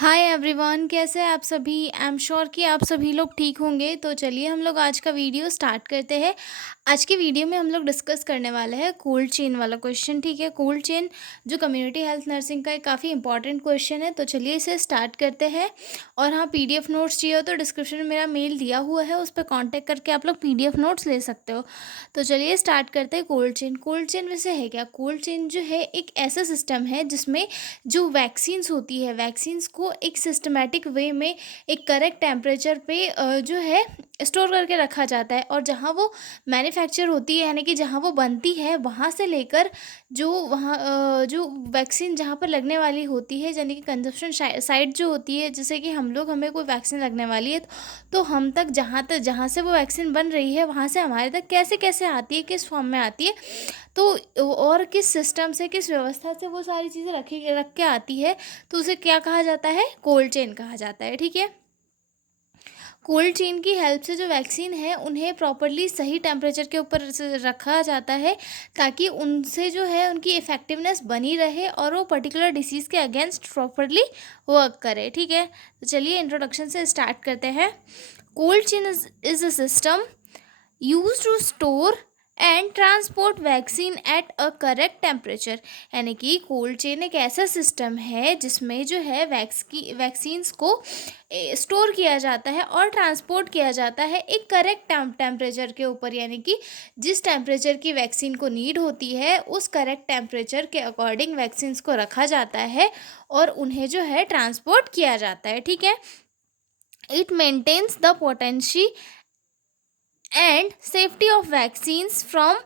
Hi everyone, कैसे हैं आप सभी। आई एम श्योर कि आप सभी लोग ठीक होंगे। तो चलिए हम लोग आज का वीडियो स्टार्ट करते हैं। आज की वीडियो में हम लोग डिस्कस करने वाले हैं कोल्ड चेन वाला क्वेश्चन। ठीक है, कोल्ड चेन जो कम्युनिटी हेल्थ नर्सिंग का एक काफ़ी इंपॉर्टेंट क्वेश्चन है। तो चलिए इसे स्टार्ट करते हैं। और हाँ, पीडीएफ नोट्स चाहिए हो तो डिस्क्रिप्शन में मेरा मेल दिया हुआ है, उस पर कॉन्टैक्ट करके आप लोग पीडीएफ नोट्स ले सकते हो। तो चलिए स्टार्ट करते हैं। कोल्ड चेन, कोल्ड चेन वैसे है क्या? कोल्ड चेन जो है एक ऐसा सिस्टम है जिसमें जो वैक्सीन्स होती है, वैक्सीन्स को एक सिस्टमेटिक वे में एक करेक्ट टेम्परेचर पे जो है स्टोर करके रखा जाता है। और जहाँ वो मैन्युफैक्चर होती है, यानी कि जहाँ वो बनती है, वहाँ से लेकर जो वहाँ जो वैक्सीन जहाँ पर लगने वाली होती है, यानी कि कंजप्शन साइट जो होती है, जैसे कि हमें कोई वैक्सीन लगने वाली है तो हम तक जहाँ से वो वैक्सीन बन रही है, वहाँ से हमारे तक कैसे कैसे आती है, किस फॉर्म में आती है, तो और किस सिस्टम से, किस व्यवस्था से वो सारी चीज़ें रख के आती है, तो उसे क्या कहा जाता है? कोल्ड चेन कहा जाता है। ठीक है, कोल्ड चेन की हेल्प से जो वैक्सीन है उन्हें प्रॉपरली सही टेम्परेचर के ऊपर रखा जाता है, ताकि उनसे जो है उनकी इफ़ेक्टिवनेस बनी रहे और वो पर्टिकुलर डिसीज़ के अगेंस्ट प्रॉपरली वर्क करे। ठीक है, तो चलिए इंट्रोडक्शन से स्टार्ट करते हैं। Cold chain is a system use to store and transport vaccine at a correct temperature. यानी कि कोल्ड चेन एक ऐसा सिस्टम है जिसमें जो है वैक्सीन्स को स्टोर किया जाता है और ट्रांसपोर्ट किया जाता है एक करेक्ट टेम्परेचर के ऊपर, यानी कि जिस टेम्परेचर की वैक्सीन को नीड होती है उस करेक्ट टेम्परेचर के अकॉर्डिंग वैक्सीन्स को रखा जाता है और उन्हें जो है ट्रांसपोर्ट किया जाता है। ठीक है, it maintains the potency and safety of vaccines from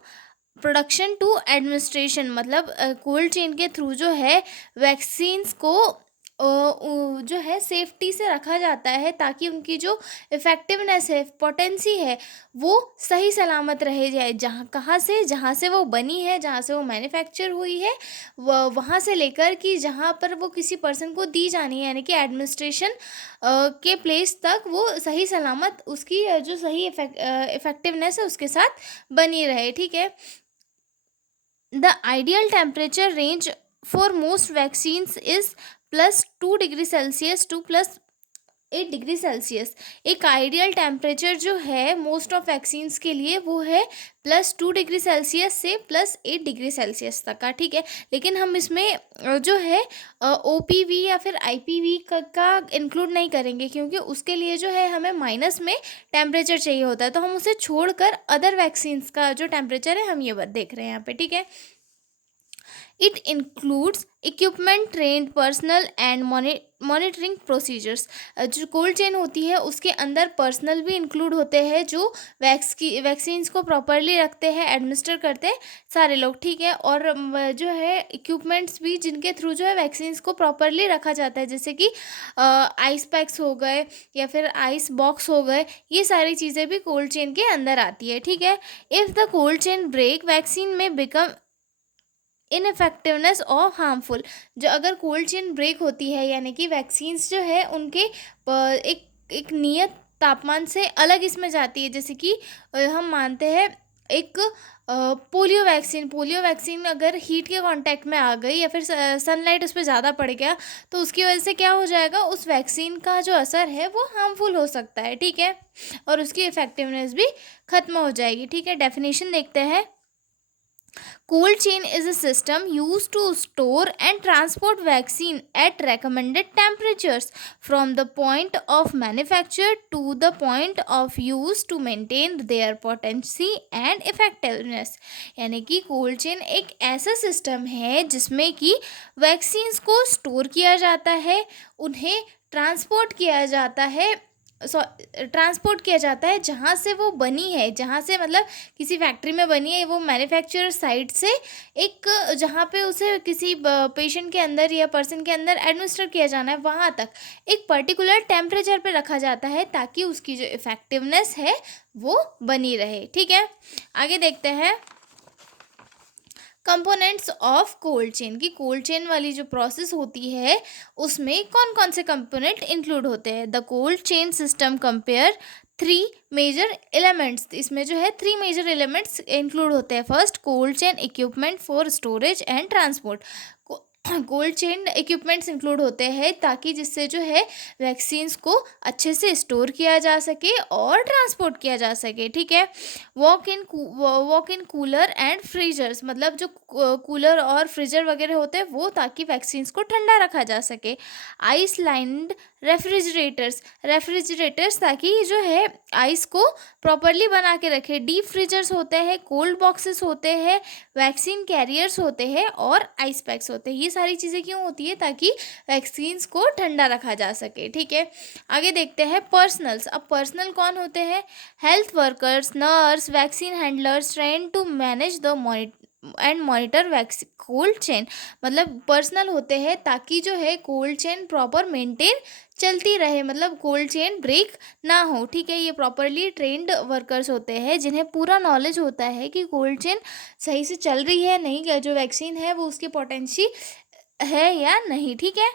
production to administration. मतलब कोल्ड चेन के थ्रू जो है वैक्सीन्स को जो है सेफ्टी से रखा जाता है, ताकि उनकी जो इफ़ेक्टिवनेस है, पोटेंसी है, वो सही सलामत रहे जाए। जहाँ से वो बनी है, जहाँ से वो मैन्युफैक्चर हुई है, वहाँ से लेकर कि जहाँ पर वो किसी पर्सन को दी जानी है, यानी कि एडमिनिस्ट्रेशन के प्लेस तक वो सही सलामत उसकी जो सही इफ़ेक्टिवनेस है उसके साथ बनी रहे। ठीक है, the ideal temperature range for most vaccines is +2 degree Celsius to +8 degree Celsius. एक आइडियल टेम्परेचर जो है मोस्ट ऑफ वैक्सीन्स के लिए वो है +2 डिग्री सेल्सियस से +8 डिग्री सेल्सियस तक का। ठीक है, लेकिन हम इसमें जो है ओपीवी या फिर आईपीवी का इंक्लूड नहीं करेंगे, क्योंकि उसके लिए जो है हमें माइनस में टेम्परेचर चाहिए होता है, तो हम उसे छोड़कर अदर वैक्सीन्स का जो टेम्परेचर है हम ये बात देख रहे हैं यहाँ पे। ठीक है, it includes equipment, trend personal and monitoring procedures. जो कोल्ड चेन होती है उसके अंदर पर्सनल भी इंक्लूड होते हैं जो वैक्सीन्स को प्रॉपरली रखते हैं, एडमिनिस्टर करते हैं सारे लोग। ठीक है, और जो है इक्विपमेंट्स भी जिनके थ्रू जो है वैक्सीन्स को प्रॉपरली रखा जाता है, जैसे कि आइस पैक्स हो गए या फिर आइस बॉक्स हो गए, ये सारी चीज़ें भी कोल्ड चेन के अंदर आती है। ठीक है, if the cold chain break vaccine may become ineffectiveness और हार्मफुल। जो अगर कोल्ड चेन ब्रेक होती है, यानी कि वैक्सीन्स जो है उनके एक एक नियत तापमान से अलग इसमें जाती है, जैसे कि हम मानते हैं एक पोलियो वैक्सीन अगर हीट के कांटेक्ट में आ गई या फिर सनलाइट उस पर ज़्यादा पड़ गया, तो उसकी वजह से क्या हो जाएगा, उस वैक्सीन का जो असर है वो हार्मफुल हो सकता है। ठीक है, और उसकी इफ़ेक्टिवनेस भी ख़त्म हो जाएगी। ठीक है, डेफिनेशन देखते हैं। Cold chain is a system used to store and transport vaccine at recommended temperatures from the point of manufacture to the point of use to maintain their potency and effectiveness। यानी कि cold chain एक ऐसा system है जिसमें कि vaccines को store किया जाता है, उन्हें ट्रांसपोर्ट किया जाता है जहाँ से वो बनी है, जहाँ से मतलब किसी फैक्ट्री में बनी है, वो मैन्युफैक्चरर साइट से एक जहाँ पे उसे किसी पेशेंट के अंदर या पर्सन के अंदर एडमिनिस्टर किया जाना है, वहाँ तक एक पर्टिकुलर टेम्परेचर पे रखा जाता है, ताकि उसकी जो इफ़ेक्टिवनेस है वो बनी रहे। ठीक है, आगे देखते हैं कंपोनेंट्स ऑफ कोल्ड चेन की। कोल्ड चेन वाली जो प्रोसेस होती है उसमें कौन कौन से कंपोनेंट इंक्लूड होते हैं। The cold chain system compare 3 major elements. इसमें जो है 3 मेजर एलिमेंट्स इंक्लूड होते हैं। First, cold chain equipment for storage and transport. Cold chain equipments include होते हैं ताकि जिससे जो है वैक्सीन्स को अच्छे से स्टोर किया जा सके और ट्रांसपोर्ट किया जा सके, ठीक है। Walk in cooler and freezers, मतलब जो कूलर और फ्रीजर वगैरह होते हैं वो, ताकि वैक्सीन्स को ठंडा रखा जा सके। आइस लाइंड रेफ्रिजरेटर्स ताकि जो है आइस को प्रॉपरली बना के रखे। डीप फ्रीजर्स होते हैं, कोल्ड बॉक्सेस होते हैं, वैक्सीन कैरियर्स होते हैं और आइस पैक्स होते हैं। ये सारी चीज़ें क्यों होती है? ताकि वैक्सीन्स को ठंडा रखा जा सके, ठीक है। आगे देखते हैं पर्सनल्स। अब पर्सनल कौन होते हैं? Health workers, nurse, vaccine handlers train to manage the monitor vaccine cold chain. मतलब पर्सनल होते हैं ताकि जो है कोल्ड चेन प्रॉपर मेंटेन चलती रहे, मतलब कोल्ड चेन ब्रेक ना हो, ठीक है। ये प्रॉपरली ट्रेंड वर्कर्स होते हैं जिन्हें पूरा नॉलेज होता है कि कोल्ड चेन सही से चल रही है नहीं, क्या जो वैक्सीन है वो उसकी पोटेंसी है या नहीं, ठीक है।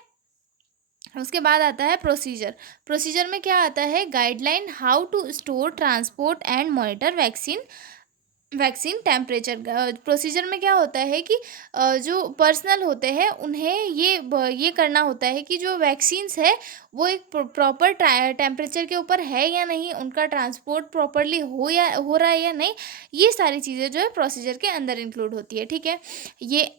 उसके बाद आता है प्रोसीजर। प्रोसीजर में क्या आता है? Guideline how to store, transport and monitor vaccine temperature. Procedure में क्या होता है कि जो पर्सनल होते हैं उन्हें ये करना होता है कि जो वैक्सीन्स है वो एक प्रॉपर टेम्परेचर के ऊपर है या नहीं, उनका ट्रांसपोर्ट प्रॉपरली हो रहा है या नहीं, ये सारी चीज़ें जो है प्रोसीजर के अंदर इंक्लूड होती है, ठीक है। ये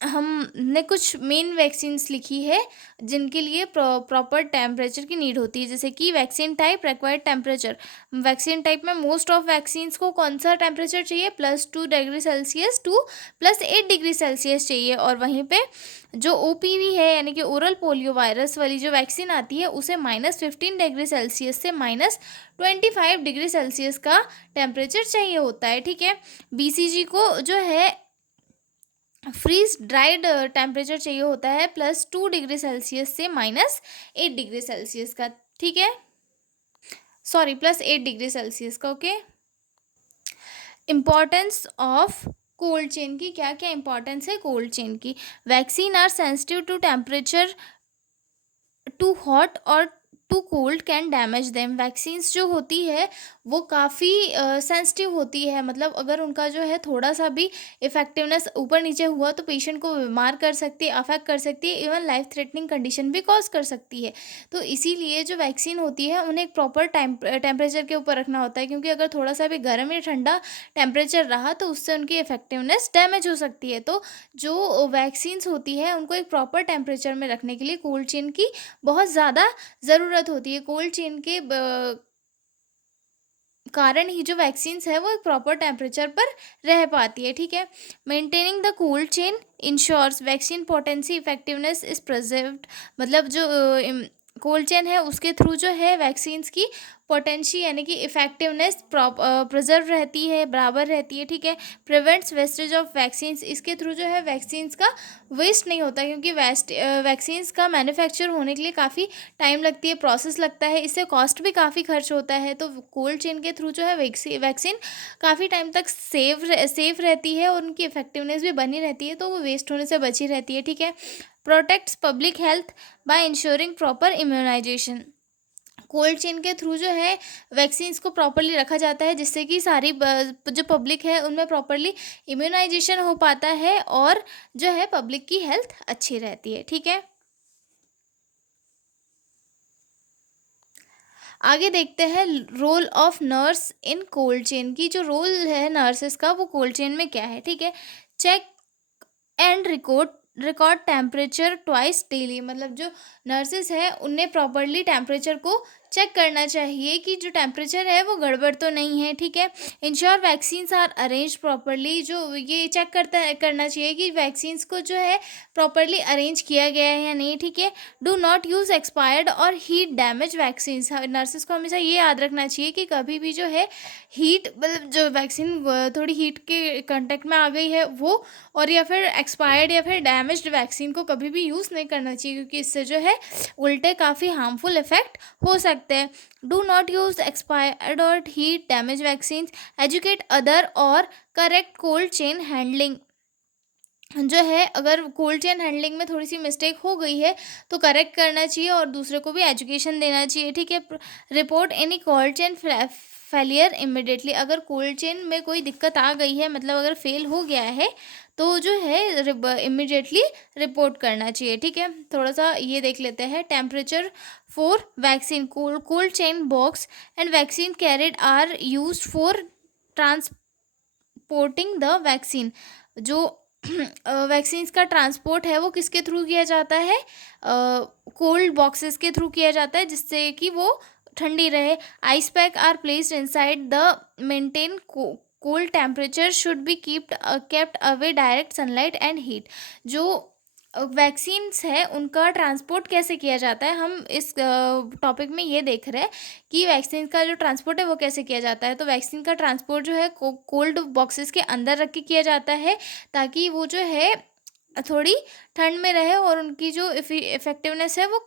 हमने कुछ मेन वैक्सीन्स लिखी है जिनके लिए प्रॉपर टेम्परेचर की नीड होती है, जैसे कि vaccine type, required temperature. Vaccine type में मोस्ट ऑफ वैक्सीन्स को कौन सा टेम्परेचर चाहिए? +2 degree Celsius to +8 degree Celsius चाहिए। और वहीं पे जो OPV है यानी कि ओरल पोलियो वायरस वाली जो वैक्सीन आती है उसे -15 डिग्री सेल्सियस से -25 डिग्री सेल्सियस का टेम्परेचर चाहिए होता है, ठीक है। BCG को जो है फ्रीज ड्राइड टेम्परेचर चाहिए होता है +2 डिग्री सेल्सियस से -8 डिग्री सेल्सियस का, ठीक है। सॉरी, +8 डिग्री सेल्सियस का, okay. Importance of cold chain की, क्या क्या इंपॉर्टेंस है कोल्ड चेन की? Vaccine are sensitive to temperature too hot और too cold can damage them. Vaccines जो होती है वो काफ़ी सेंसिटिव होती है, मतलब अगर उनका जो है थोड़ा सा भी इफेक्टिवनेस ऊपर नीचे हुआ तो पेशेंट को बीमार कर सकती है, अफेक्ट कर सकती है, इवन लाइफ थ्रेटनिंग कंडीशन भी कॉज कर सकती है। तो इसीलिए जो वैक्सीन होती है उन्हें एक प्रॉपर टेम्परेचर के ऊपर रखना होता है, क्योंकि अगर थोड़ा सा भी गर्म या ठंडा टेम्परेचर रहा तो उससे उनकी इफेक्टिवनेस डैमेज हो सकती है। तो जो वैक्सीन्स होती है उनको एक प्रॉपर टेम्परेचर में रखने के लिए कोल्ड चेन की बहुत ज़्यादा ज़रूरत होती है। कोल्ड चेन के कारण ही जो वैक्सीन्स है वो एक प्रॉपर टेम्परेचर पर रह पाती है, ठीक है। Maintaining the cold chain ensures vaccine potency effectiveness is preserved. मतलब जो कोल्ड चेन है उसके थ्रू जो है वैक्सीन्स की पोटेंसी यानी कि इफेक्टिवनेस प्रिजर्व रहती है, बराबर रहती है, ठीक है। प्रिवेंट्स वेस्टेज ऑफ वैक्सीन्स, इसके थ्रू जो है वैक्सीन्स का वेस्ट नहीं होता, क्योंकि वैक्सीन्स का मैन्युफैक्चर होने के लिए काफ़ी टाइम लगती है, प्रोसेस लगता है, इससे कॉस्ट भी काफ़ी खर्च होता है। तो कोल्ड चेन के थ्रू जो है वैक्सीन काफ़ी टाइम तक सेफ रहती है और उनकी इफेक्टिवनेस भी बनी रहती है, तो वो वेस्ट होने से बची रहती है, ठीक है। Protects public health by ensuring proper immunization. Cold chain के थ्रू जो है वैक्सीन्स को प्रॉपरली रखा जाता है जिससे कि सारी जो पब्लिक है उनमें प्रॉपरली इम्यूनाइजेशन हो पाता है और जो है पब्लिक की हेल्थ अच्छी रहती है, ठीक है। आगे देखते हैं role of nurse in cold chain की। जो रोल है नर्सेस का वो कोल्ड चेन में क्या है, ठीक है। Check and record temperature twice daily. मतलब जो नर्सेस है उन्हें प्रॉपरली टेम्परेचर को चेक करना चाहिए कि जो टेम्परेचर है वो गड़बड़ तो नहीं है, ठीक है। Ensure vaccines are arrange properly. जो ये चेक करना चाहिए कि वैक्सीन्स को जो है प्रॉपरली अरेंज किया गया है या नहीं, ठीक है। डू नॉट यूज़ एक्सपायर्ड और हीट डैमेज वैक्सीन्स। नर्सेस को हमेशा ये याद रखना चाहिए कि कभी भी जो है हीट, मतलब जो वैक्सीन थोड़ी हीट के कांटेक्ट में आ गई है वो, और या फिर एक्सपायर्ड या फिर डैमेज्ड वैक्सीन को कभी भी यूज़ नहीं करना चाहिए, क्योंकि इससे जो है उल्टे काफ़ी हार्मफुल इफेक्ट हो सकते हैं। डू नॉट यूज़ एक्सपायर्ड और heat damage vaccine. Educate other और करेक्ट कोल्ड चेन हैंडलिंग। जो है अगर कोल्ड चेन हैंडलिंग में थोड़ी सी मिस्टेक हो गई है तो करेक्ट करना चाहिए और दूसरे को भी एजुकेशन देना चाहिए, ठीक है। Report any cold chain failure immediately. अगर कोल्ड चेन में कोई दिक्कत आ गई है, मतलब अगर फेल हो गया है, तो जो है इमिडिएटली रिपोर्ट करना चाहिए, ठीक है। थोड़ा सा ये देख लेते हैं। Temperature for vaccine, cold chain box and vaccine carried are use for transporting the vaccine. जो वैक्सीन्स का ट्रांसपोर्ट है वो किसके थ्रू किया जाता है? कोल्ड बॉक्सेस के थ्रू किया जाता है, जिससे कि वो ठंडी रहे। Ice pack are placed inside the maintain cold temperature should be kept away direct sunlight and heat. जो वैक्सीन्स है उनका ट्रांसपोर्ट कैसे किया जाता है, हम इस टॉपिक में ये देख रहे हैं कि वैक्सीन का जो ट्रांसपोर्ट है वो कैसे किया जाता है। तो वैक्सीन का ट्रांसपोर्ट जो है कोल्ड बॉक्सेस के अंदर रख के किया जाता है, ताकि वो जो है थोड़ी ठंड में रहे और उनकी जो इफ़ेक्टिवनेस है वो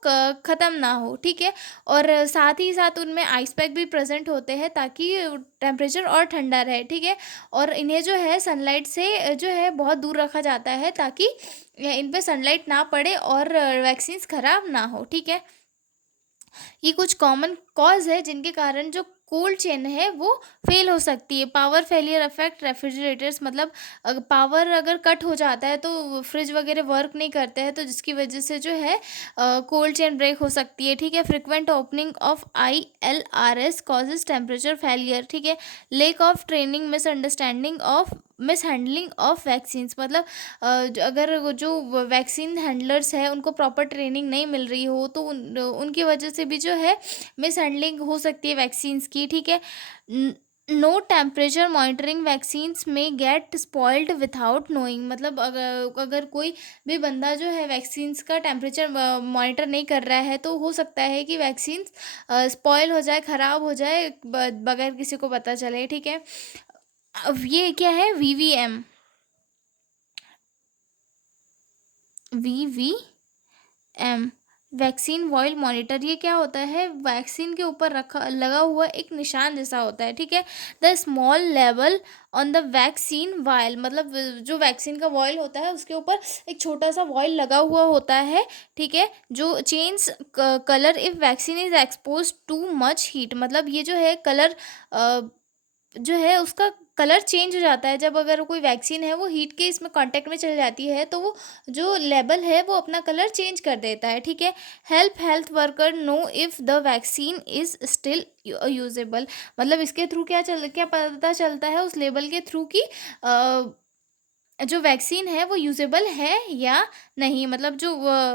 ख़त्म ना हो, ठीक है। और साथ ही साथ उनमें आइस पैक भी प्रेजेंट होते हैं, ताकि टेम्परेचर और ठंडा रहे, ठीक है। और इन्हें जो है सनलाइट से जो है बहुत दूर रखा जाता है, ताकि इन पे सनलाइट ना पड़े और वैक्सीन्स ख़राब ना हो, ठीक है। ये कुछ कॉमन कॉज है जिनके कारण जो कोल्ड चेन है वो फेल हो सकती है। पावर फेलियर अफेक्ट रेफ्रिजरेटर्स, मतलब पावर अगर कट हो जाता है तो फ्रिज वगैरह वर्क नहीं करते हैं, तो जिसकी वजह से जो है कोल्ड चेन ब्रेक हो सकती है, ठीक है। Frequent opening of ILRS causes temperature failure, ठीक है। Lake of training, misunderstanding of miss handling of vaccines, मतलब अगर जो वैक्सीन हैंडलर्स है उनको प्रॉपर ट्रेनिंग नहीं मिल रही हो तो उनकी वजह से भी जो है मिस हैंडलिंग हो सकती है वैक्सीन्स की, ठीक है। नो टेम्परेचर मॉनिटरिंग वैक्सीन्स में गेट स्पॉइल्ड विथआउट नोइंग, मतलब अगर कोई भी बंदा जो है वैक्सीन्स का टेम्परेचर मॉनिटर नहीं कर रहा है तो हो सकता है कि वैक्सीन्स स्पॉइल हो जाए, ख़राब हो जाए बगैर किसी को पता चले, ठीक है। अब ये क्या है? VVM, vaccine voile monitor. ये क्या होता है? वैक्सीन के ऊपर रखा लगा हुआ एक निशान जैसा होता है, ठीक है। The small level on the vaccine vial, मतलब जो वैक्सीन का वॉइल होता है उसके ऊपर एक छोटा सा वॉइल लगा हुआ होता है, ठीक है। जो change colour if vaccine is expose too much heat, मतलब ये जो है कलर जो है उसका कलर चेंज हो जाता है जब अगर कोई वैक्सीन है वो हीट के इसमें कांटेक्ट में चल जाती है, तो वो जो लेबल है वो अपना कलर चेंज कर देता है, ठीक है। Help health worker know if the vaccine is still usable, मतलब इसके थ्रू क्या पता चलता है उस लेबल के थ्रू कि जो वैक्सीन है वो यूज़ेबल है या नहीं, मतलब जो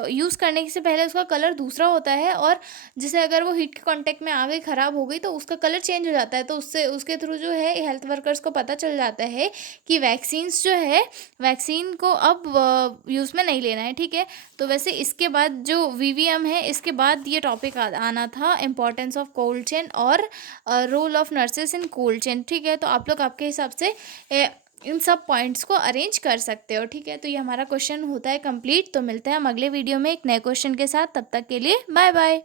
यूज़ करने से पहले उसका कलर दूसरा होता है, और जैसे अगर वो हीट के कांटेक्ट में आ गई, ख़राब हो गई, तो उसका कलर चेंज हो जाता है, तो उससे उसके थ्रू जो है हेल्थ वर्कर्स को पता चल जाता है कि वैक्सीन्स जो है वैक्सीन को अब यूज़ में नहीं लेना है, ठीक है। तो वैसे इसके बाद जो VVM है, इसके बाद ये टॉपिक आना था इम्पॉर्टेंस ऑफ कोल्ड चेन और role of nurses in cold chain, ठीक है। तो आप लोग आपके हिसाब से इन सब पॉइंट्स को अरेंज कर सकते हो, ठीक है। तो ये हमारा क्वेश्चन होता है कंप्लीट। तो मिलते हैं हम अगले वीडियो में एक नए क्वेश्चन के साथ, तब तक के लिए बाय बाय।